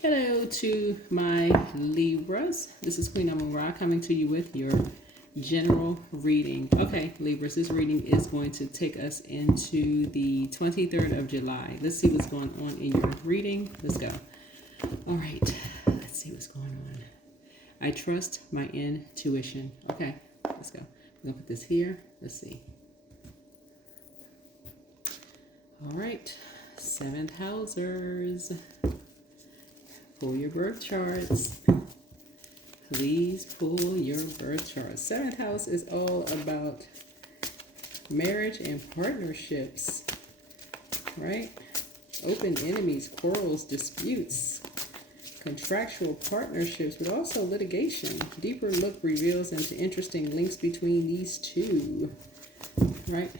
Hello to my Libras. This is Queen Amun-Ra coming to you with your general reading. Okay, Libras, this reading is going to take us into the 23rd of July. Let's see what's going on in your reading. Let's go. All right, let's see what's going on. I trust my intuition. Okay, let's go. I'm going to put this here. Let's see. All right, 7th housers. Pull your birth charts. Please pull your birth charts. 7th house is all about marriage and partnerships, right? Open enemies, quarrels, disputes, contractual partnerships, but also litigation. Deeper look reveals into interesting links between these two, right?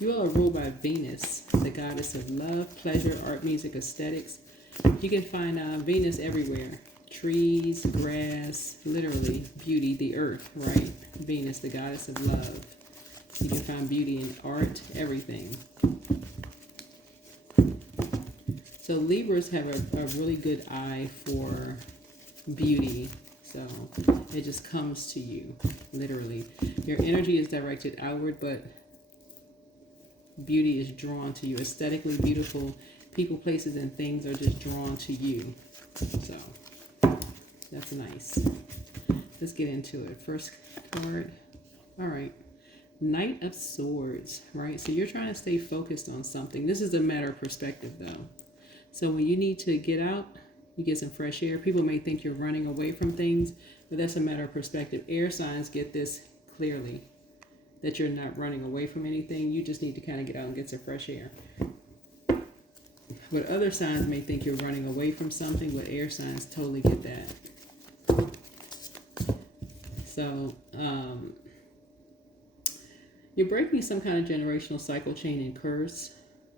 You all are ruled by Venus, the goddess of love, pleasure, art, music, aesthetics. You can find Venus everywhere. Trees, grass, literally beauty, the earth, right? Venus, the goddess of love. You can find beauty in art, everything. So Libras have a really good eye for beauty. So it just comes to you, literally. Your energy is directed outward, but beauty is drawn to you. Aesthetically beautiful people, places, and things are just drawn to you. So that's nice. Let's get into it. First card. All right. Knight of Swords, right? So you're trying to stay focused on something. This is a matter of perspective, though. So when you need to get out, you get some fresh air. People may think you're running away from things, but that's a matter of perspective. Air signs get this clearly, that you're not running away from anything. You just need to kind of get out and get some fresh air. But other signs may think you're running away from something, but air signs totally get that. So, you're breaking some kind of generational cycle, chain, and curse.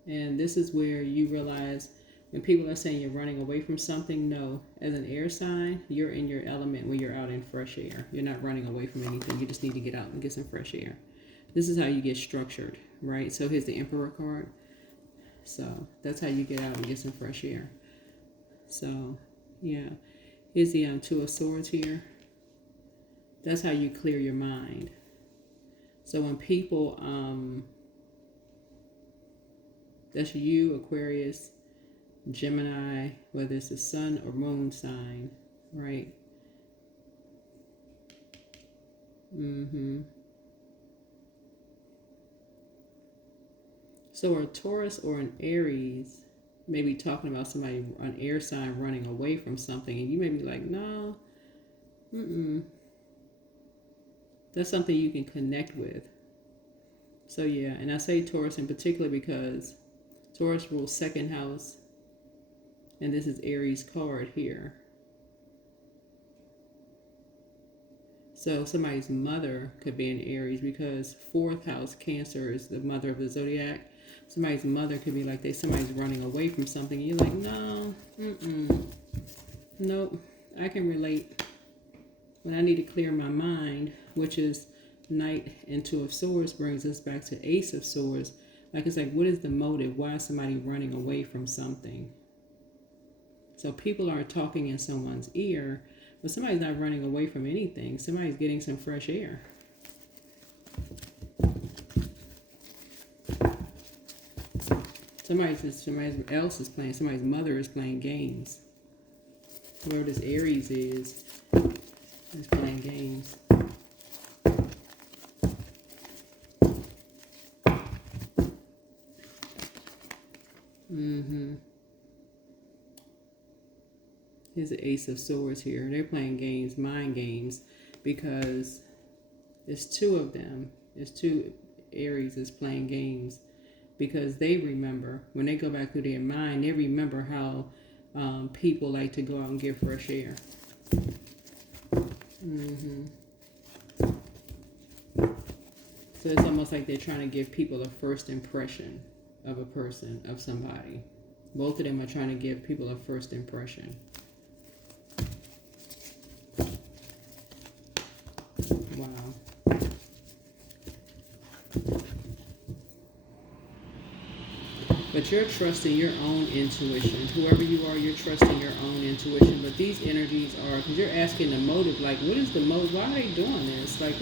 And this is where you realize when people are saying you're running away from something, no. As an air sign, you're in your element when you're out in fresh air. You're not running away from anything. You just need to get out and get some fresh air. This is how you get structured, right? So here's the Emperor card. So that's how you get out and get some fresh air. So, yeah. Here's the Two of Swords here. That's how you clear your mind. So when people, that's you, Aquarius, Gemini, whether it's a sun or moon sign, right? So a Taurus or an Aries may be talking about somebody, an air sign running away from something, and you may be like, no, that's something you can connect with. So yeah, and I say Taurus in particular because Taurus rules 2nd house, and this is Aries card here. So somebody's mother could be an Aries because 4th house, Cancer, is the mother of the zodiac. Somebody's mother could be like somebody's running away from something. You're like, no, nope, I can relate. When I need to clear my mind, which is Knight and Two of Swords, brings us back to Ace of Swords. Like, it's like, what is the motive? Why is somebody running away from something? So people aren't talking in someone's ear, but somebody's not running away from anything. Somebody's getting some fresh air. Somebody else is playing. Somebody's mother is playing games. Whoever this Aries is playing games. Here's the Ace of Swords here. They're playing games, mind games, because there's two of them. There's two Aries is playing games because they remember, when they go back through their mind, they remember how people like to go out and get fresh air. So it's almost like they're trying to give people a first impression of a person, of somebody. Both of them are trying to give people a first impression. Wow. But but you're trusting your own intuition. Whoever you are, you're trusting your own intuition. But these energies are, because you're asking the motive, like, what is the motive? Why are they doing this? Like,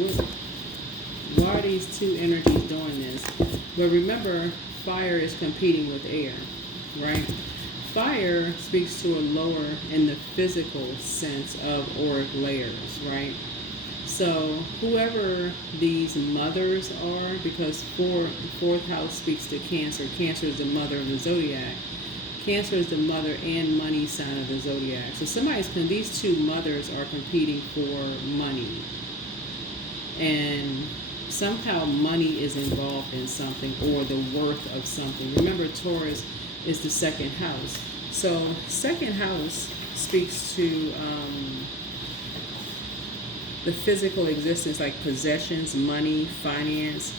why are these two energies doing this? But remember, fire is competing with air, right? Fire speaks to a lower in the physical sense of auric layers, right? So whoever these mothers are, because fourth house speaks to Cancer. Cancer is the mother of the zodiac. Cancer is the mother and money sign of the zodiac. So these two mothers are competing for money. And somehow money is involved in something, or the worth of something. Remember, Taurus is the second house. So second house speaks to the physical existence, like possessions, money, finance,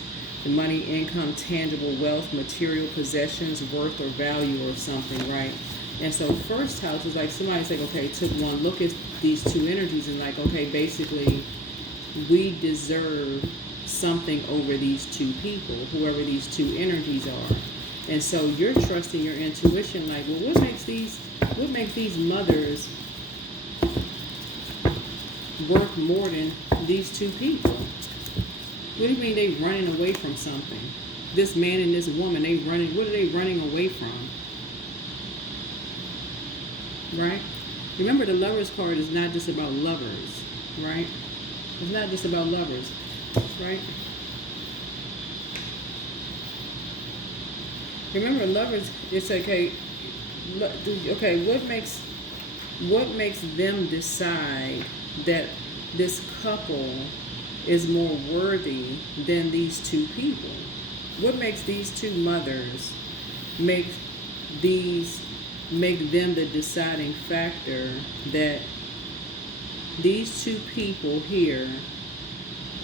the money, income, tangible wealth, material possessions, worth or value or something, right? And so first house is like somebody's like, okay, took one look at these two energies and like, okay, basically we deserve something over these two people, whoever these two energies are. And so you're trusting your intuition, like, well, what makes these mothers worth more than these two people? What do you mean they running away from something? This man and this woman, what are they running away from? Right? Remember, the Lovers card is not just about lovers, right? It's not just about lovers, right? Remember, lovers, it's okay, what makes them decide that this couple is more worthy than these two people? What makes these two mothers make them the deciding factor that these two people here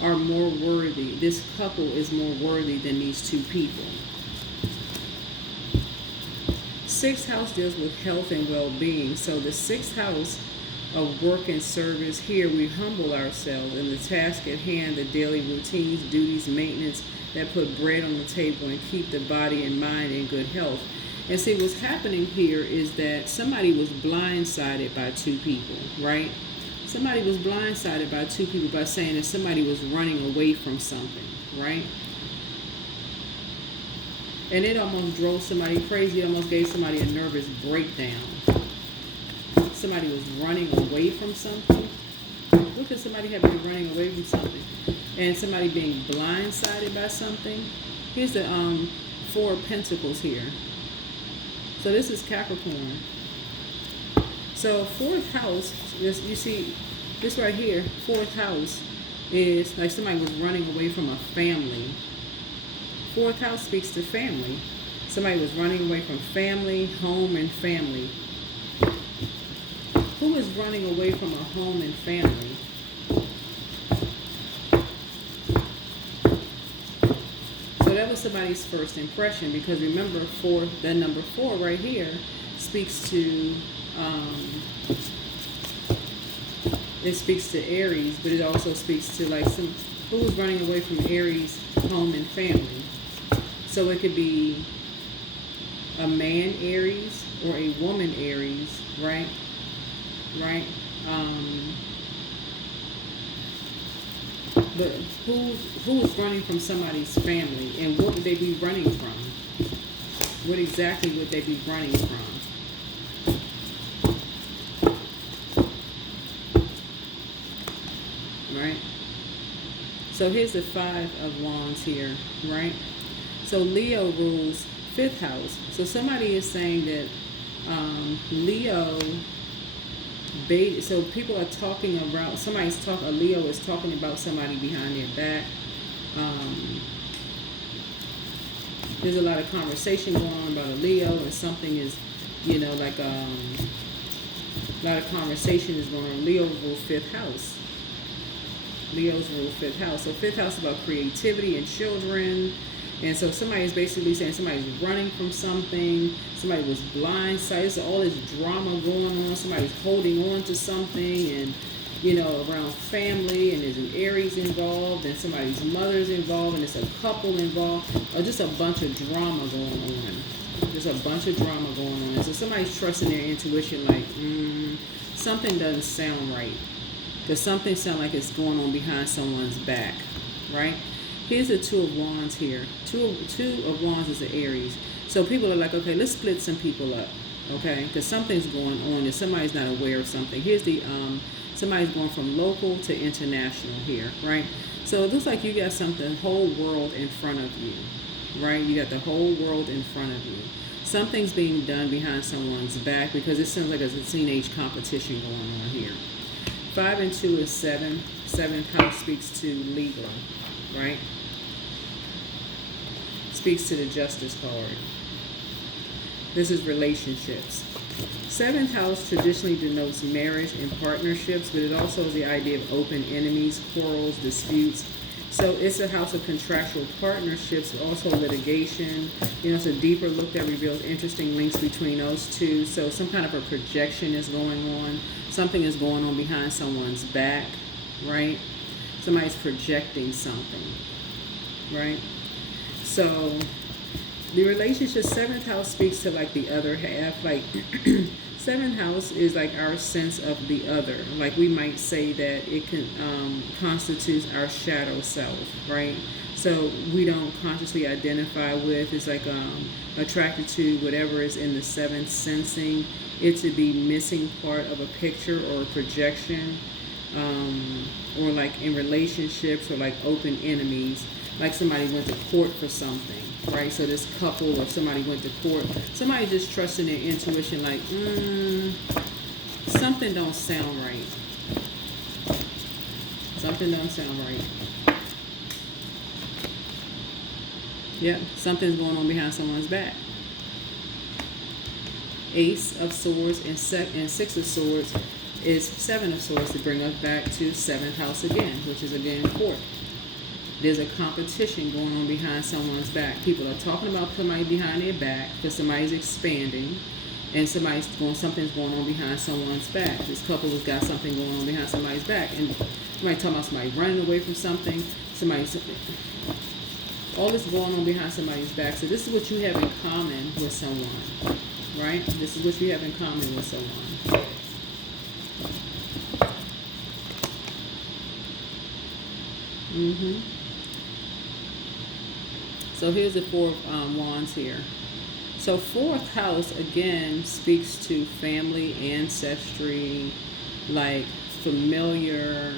are more worthy, this couple is more worthy than these two people? Sixth house deals with health and well-being. So the sixth house of work and service, here we humble ourselves in the task at hand, the daily routines, duties, maintenance that put bread on the table and keep the body and mind in good health. And see, what's happening here is that somebody was blindsided by two people, right? Somebody was blindsided by two people by saying that somebody was running away from something, right? And it almost drove somebody crazy. It almost gave somebody a nervous breakdown. Somebody was running away from something. Look at somebody have been running away from something. And somebody being blindsided by something. Here's the Four of Pentacles here. So this is Capricorn. So fourth house, you see, this right here, fourth house is like somebody was running away from a family. Fourth house speaks to family. Somebody was running away from family, home, and family. Who is running away from a home and family? So that was somebody's first impression, because remember, the number 4 right here speaks to, it speaks to Aries, but it also speaks to like who was running away from Aries, home, and family. So it could be a man Aries or a woman Aries, right? Right? But who is running from somebody's family, and what would they be running from? What exactly would they be running from? Right? So here's the 5 of Wands here, right? So Leo rules 5th house. So somebody is saying that Leo, so people are talking about, a Leo is talking about somebody behind their back. There's a lot of conversation going on about a Leo, and something is, like a lot of conversation is going on. Leo rules 5th house. Leos rule 5th house. So 5th house is about creativity and children. And so somebody is basically saying somebody's running from something. Somebody was blindsided. There's all this drama going on. Somebody's holding on to something, and around family, and there's an Aries involved, and somebody's mother's involved, and it's a couple involved, or just a bunch of drama going on. There's a bunch of drama going on. So somebody's trusting their intuition like, something doesn't sound right. Because something sounds like it's going on behind someone's back, right? Here's the Two of Wands here. Two of Wands is the Aries. So people are like, okay, let's split some people up, okay? Because something's going on and somebody's not aware of something. Here's the, somebody's going from local to international here, right? So it looks like you got something, whole world in front of you, right? You got the whole world in front of you. Something's being done behind someone's back because it sounds like there's a teenage competition going on here. 5 and 2 is 7. 7th house speaks to Libra, right? Speaks to the Justice card. This is relationships. 7th house traditionally denotes marriage and partnerships, but it also is the idea of open enemies, quarrels, disputes. So it's a house of contractual partnerships, also litigation. You know, it's a deeper look that reveals interesting links between those two. So some kind of a projection is going on. Something is going on behind someone's back, right? Somebody's projecting something, right? So the relationship, 7th house speaks to like the other half. Like 7th house is like our sense of the other. Like we might say that it can constitutes our shadow self, right? So we don't consciously identify with. It's like attracted to whatever is in the 7th, sensing it to be missing part of a picture or a projection, or like in relationships or like open enemies. Like somebody went to court for something, right? So this couple or somebody went to court. Somebody just trusting their intuition like, something don't sound right. Something don't sound right. Yep, something's going on behind someone's back. Ace of Swords and 6 of Swords is 7 of Swords to bring us back to 7th house again, which is again court. There's a competition going on behind someone's back. People are talking about somebody behind their back because somebody's expanding, and something's going on behind someone's back. This couple has got something going on behind somebody's back, and somebody talking about somebody running away from something. All this going on behind somebody's back. So this is what you have in common with someone, right? This is what you have in common with someone. So here's the 4 of Wands here. So 4th house, again, speaks to family, ancestry, like familiar,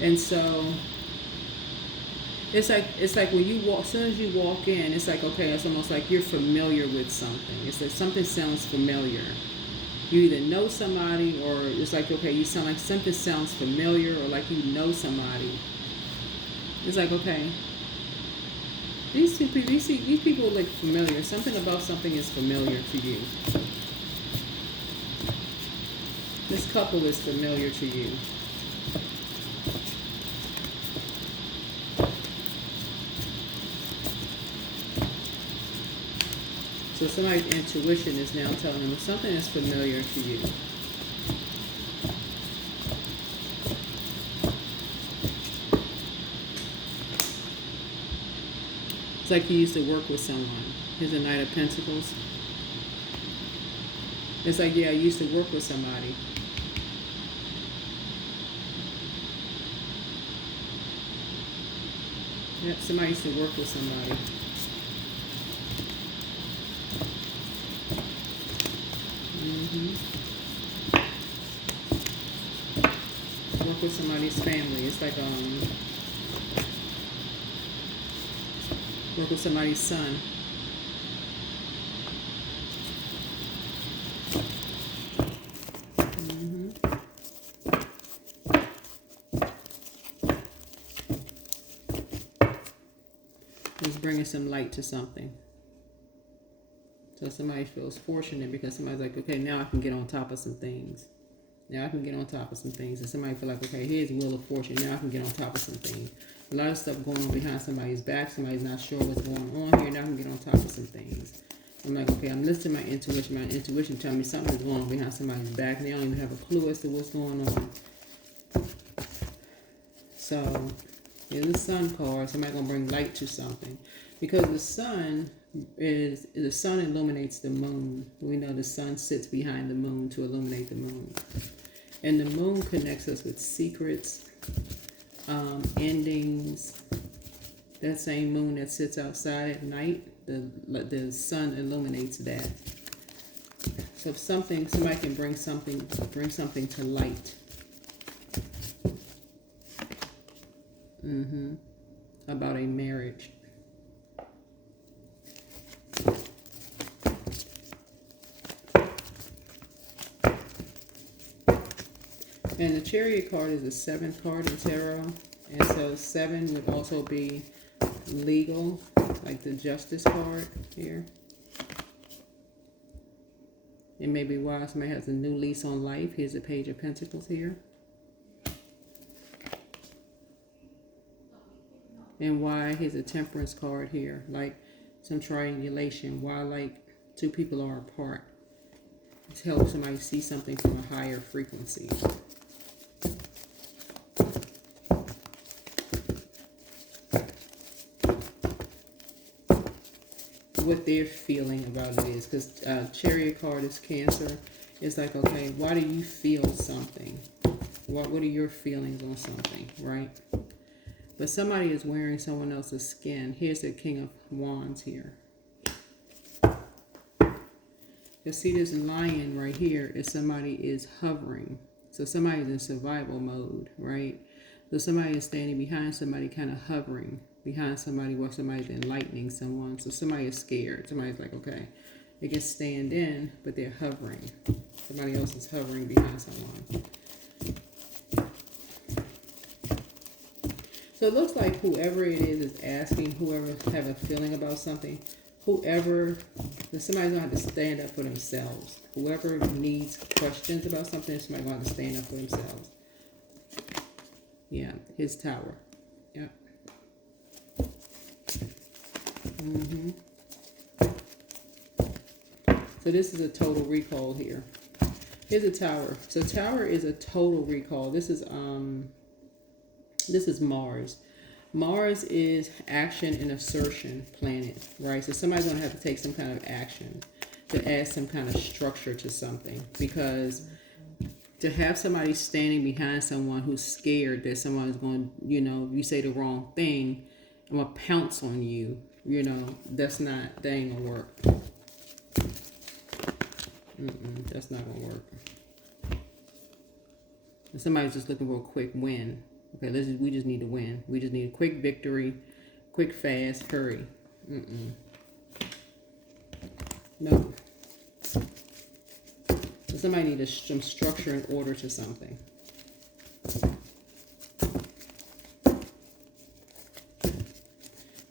and so it's like when you walk, as soon as you walk in, it's like, okay, it's almost like you're familiar with something. It's like something sounds familiar. You either know somebody, or it's like, okay, you sound like something sounds familiar, or like you know somebody. It's like, okay, these people look familiar. Something about something is familiar to you. This couple is familiar to you. So somebody's intuition is now telling them something is familiar to you. It's like you used to work with someone. Here's a Knight of Pentacles. It's like, yeah, I used to work with somebody. Yep, somebody used to work with somebody. Work with somebody's family. It's like work with somebody's son. Just bringing some light to something. So somebody feels fortunate because somebody's like, okay, now I can get on top of some things. Now I can get on top of some things. And somebody feel like, okay, here's Wheel of Fortune. Now I can get on top of some things. A lot of stuff going on behind somebody's back. Somebody's not sure what's going on here. Now I can get on top of some things. I'm like, okay, I'm listening to my intuition. My intuition telling me something's going on behind somebody's back. And they don't even have a clue as to what's going on. So Here's the sun card. Somebody gonna bring light to something, because the sun illuminates the moon. We know the sun sits behind the moon to illuminate the moon, and the moon connects us with secrets, endings. That same moon that sits outside at night, the sun illuminates that. So if somebody can bring something to light. About a marriage. And the Chariot card is the 7th card in tarot. And so 7 would also be legal, like the Justice card here. It may be why somebody has a new lease on life. Here's the Page of Pentacles here. And why, here's a Temperance card here, like some triangulation, why like two people are apart. It helps somebody see something from a higher frequency. What they're feeling about it is, because Chariot card is Cancer. It's like, okay, why do you feel something? What are your feelings on something, right? But somebody is wearing someone else's skin. Here's the King of Wands here. You see this lion right here is somebody is hovering. So somebody's in survival mode, right? So somebody is standing behind somebody, kind of hovering behind somebody while somebody's enlightening someone. So somebody is scared. Somebody's like, okay, they can stand in, but they're hovering. Somebody else is hovering behind someone. So it looks like whoever it is asking, whoever have a feeling about something, somebody's gonna have to stand up for themselves. Whoever needs questions about something, somebody's gonna have to stand up for themselves. Yeah, his tower. Yeah. So this is a total recall here. Here's a tower. So tower is a total recall. This is Mars. Mars is action and assertion planet, right? So somebody's going to have to take some kind of action to add some kind of structure to something, because to have somebody standing behind someone who's scared that someone's going, you say the wrong thing, I'm going to pounce on you, that ain't going to work. That's not going to work. And somebody's just looking for a quick win. Okay, we just need to win. We just need a quick victory, quick, fast, hurry. No. So somebody needs some structure and order to something.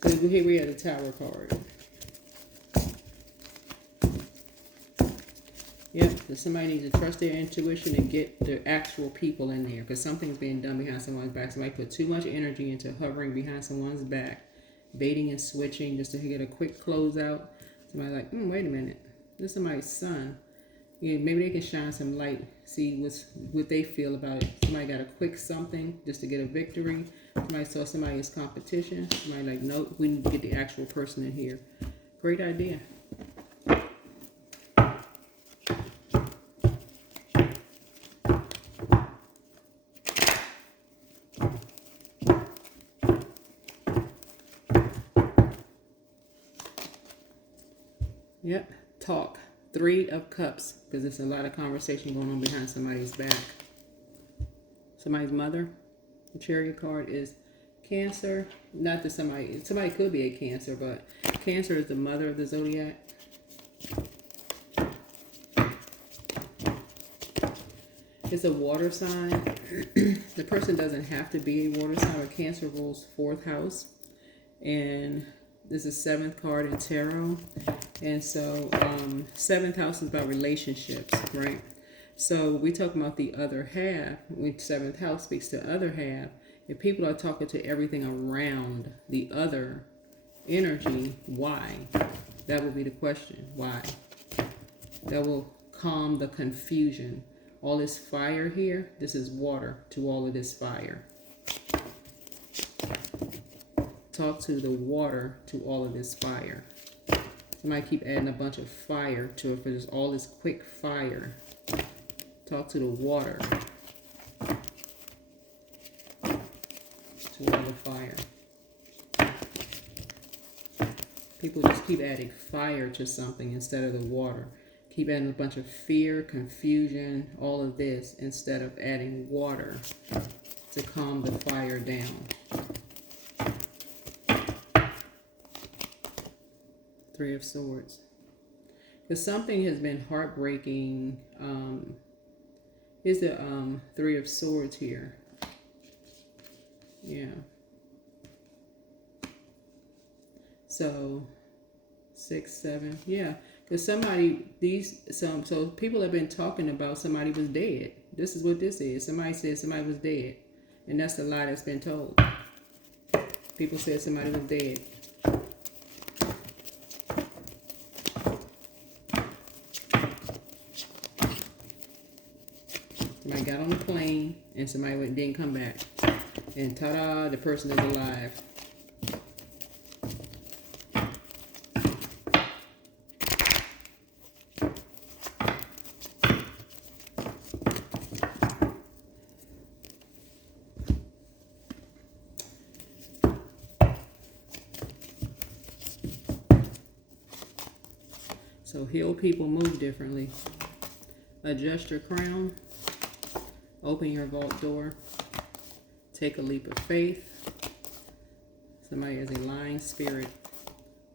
So here we have the Tower card. Yep, so somebody needs to trust their intuition and get the actual people in there, because something's being done behind someone's back. Somebody put too much energy into hovering behind someone's back, baiting and switching just to get a quick closeout. Somebody like, wait a minute, this is somebody's son. Yeah, maybe they can shine some light, see what they feel about it. Somebody got a quick something just to get a victory. Somebody saw somebody as competition. Somebody like, nope, we need to get the actual person in here. Great idea. Yep, talk. 3 of Cups, because there's a lot of conversation going on behind somebody's back. Somebody's mother. The Chariot card is Cancer. Not that somebody could be a Cancer, but Cancer is the mother of the zodiac. It's a water sign. The person doesn't have to be a water sign, but Cancer rules 4th house. And this is 7th card in tarot. And so 7th house is about relationships, right? So we talk about the other half. When 7th house speaks to other half, if people are talking to everything around the other energy, why? That will be the question. Why? That will calm the confusion. All this fire here, this is water to all of this fire. talk to the water to all of this fire. Somebody keep adding a bunch of fire to it, for there's all this quick fire. Talk to the water to all the fire. People just keep adding fire to something instead of the water. Keep adding a bunch of fear, confusion, all of this, instead of adding water to calm the fire down. Three of Swords. Because something has been heartbreaking. Here's the Three of Swords here. Yeah. So 6, 7, yeah. Because somebody, so people have been talking about somebody was dead. This is what this is. Somebody said somebody was dead, and that's the lie that's been told. People said somebody was dead. Somebody got on the plane, and somebody didn't come back, and ta-da, the person is alive. So heal people, move differently. Adjust your crown. Open your vault door. Take a leap of faith. Somebody has a lying spirit.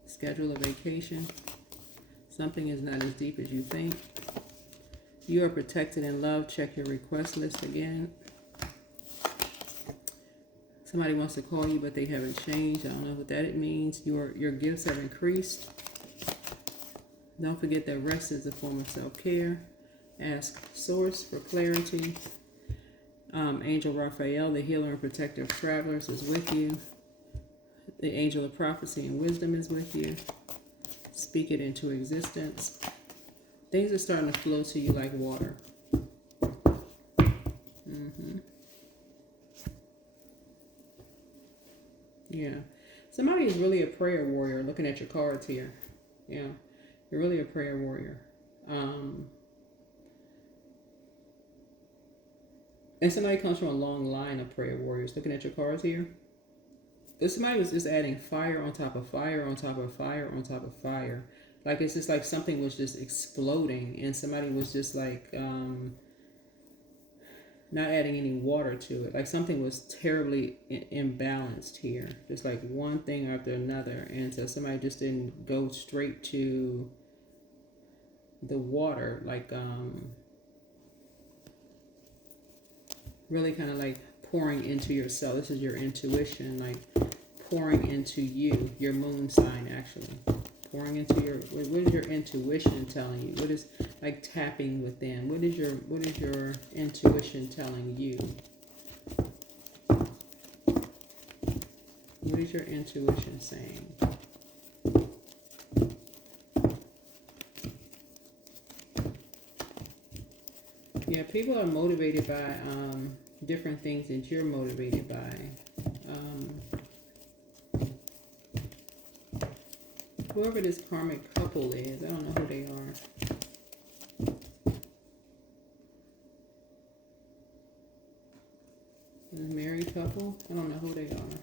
Schedule a vacation. Something is not as deep as you think. You are protected and loved. Check your request list again. Somebody wants to call you, but they haven't changed. I don't know what that means. Your gifts have increased. Don't forget that rest is a form of self-care. Ask Source for clarity. Angel Raphael, the healer and protector of travelers, is with you. The angel of prophecy and wisdom is with you. Speak it into existence. Things are starting to flow to you like water. Yeah. Somebody is really a prayer warrior, looking at your cards here. Yeah. You're really a prayer warrior. And somebody comes from a long line of prayer warriors. Looking at your cards here. If somebody was just adding fire on top of fire on top of fire on top of fire. Like it's just like something was just exploding, and somebody was just like not adding any water to it. Like something was terribly imbalanced here. Just like one thing after another. And so somebody just didn't go straight to the water. Like really kind of like pouring into yourself. This is your intuition, like pouring into you, your moon sign actually. Pouring into your, what is your intuition telling you? What is like tapping within? What is your intuition telling you? What is your intuition saying? Yeah, people are motivated by different things that you're motivated by. Whoever this karmic couple is, I don't know who they are. A married couple? I don't know who they are.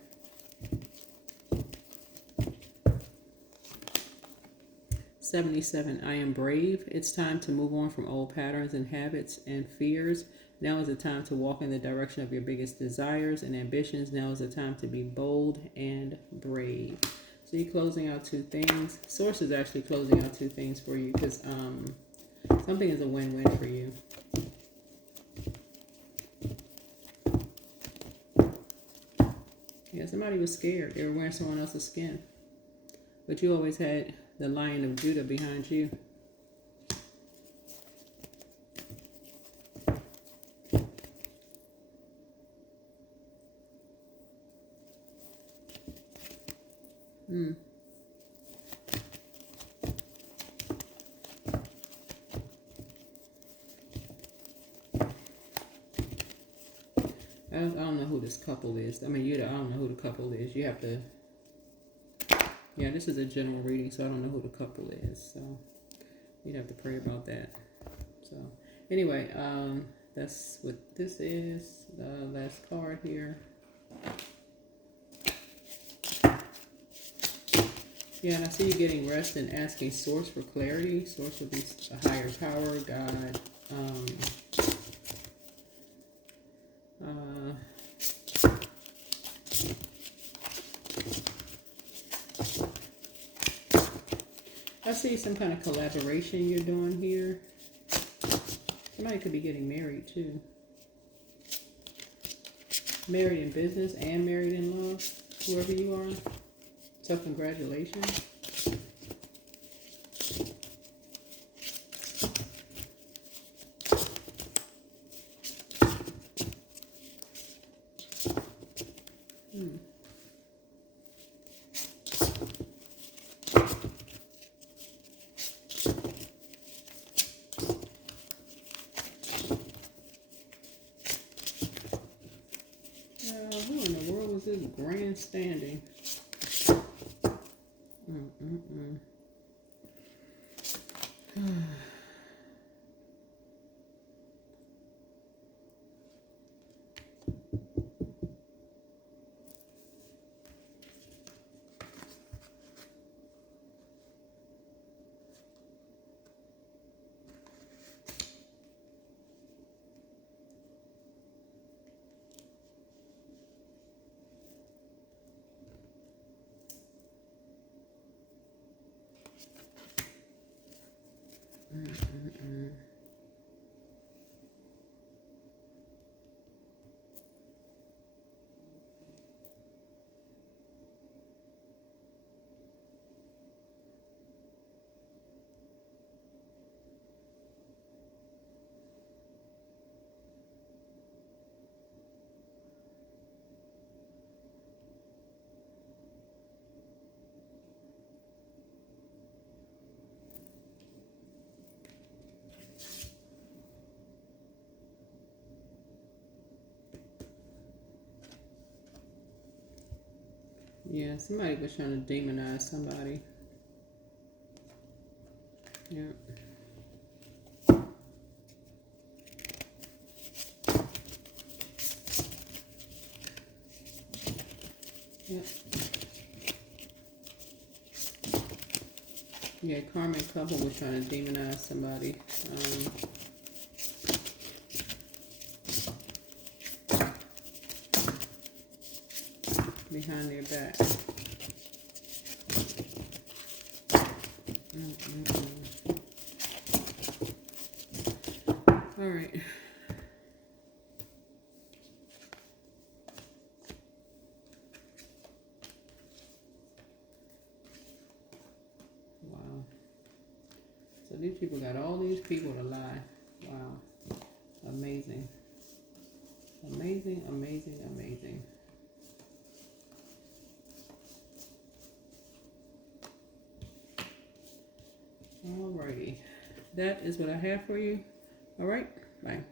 77. I am brave. It's time to move on from old patterns and habits and fears. Now is the time to walk in the direction of your biggest desires and ambitions. Now is the time to be bold and brave. So you're closing out two things. Source is actually closing out two things for you because something is a win-win for you. Yeah, somebody was scared. They were wearing someone else's skin. But you always had the Lion of Judah behind you. I don't know who this couple is. I mean, I don't know who the couple is. You have to Yeah, this is a general reading, so I don't know who the couple is. So you'd have to pray about that. So anyway, that's what this is. The last card here. Yeah, and I see you getting rest and asking source for clarity. Source would be a higher power, God. I see some kind of collaboration you're doing here. Somebody could be getting married too. Married in business and married in love, whoever you are. So congratulations. Who in the world was this grandstanding? Yeah, somebody was trying to demonize somebody. Yeah. Yep. Yeah, karmic couple was trying to demonize somebody. Behind their back. All right. Wow. So these people got all these people to lie. Wow. Amazing. Amazing, amazing, amazing. Alrighty. That is what I have for you. Alright. Bye.